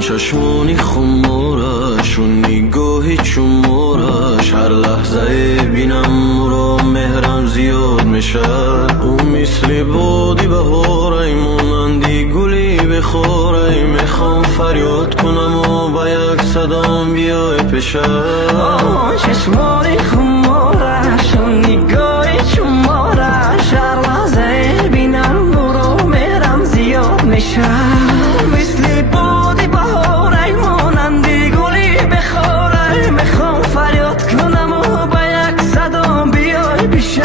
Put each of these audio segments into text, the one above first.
چشمانی خمارش و نگاهی چمارش، هر لحظه بینم رو مهرم زیاد میشه. او مثل بادی بهاره مانندی گلی بخوره، میخوام فریاد کنم و با یک صدام بیای پیشه. چشمانی خمارش و نگاهی چمارش، هر لحظه بینم رو مهرم زیاد میشه. مثل بادی بهاره مانندی گلی بخوره، میخوام فریاد کنم و با یک صدام بیای پیشه.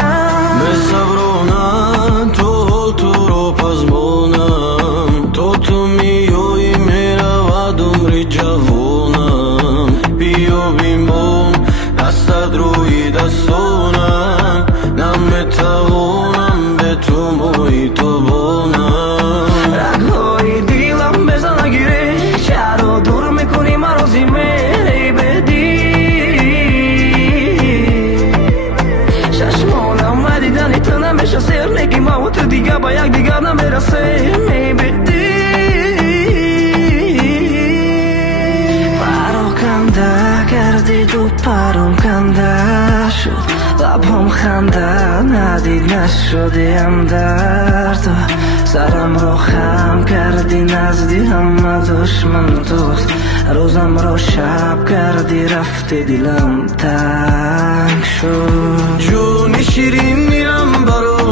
بصبرانم تو حال تو رو پزمانم، تو میایی میرود عمری جوانم. بیا بیمون دستت روی دستانم، نمیتوانم به تو محیطابانم. رگهای دیلم بزن نگیری، چرا دور میکنی مرا زیمه بدی. چشمانم ندیدنی تو نمیشه سر، نگی ما و تو دیگه با یک دیگر نمیرسه میبدی. پراکنده کردی تو پرم کنده شد، لبم خنده ندید نشدیم در تو. سرم رو خم کردی نزدی همه دشمن دوست، روزم رو شب کردی رفتی دلم تنگ شد. جون شیرین میرم برای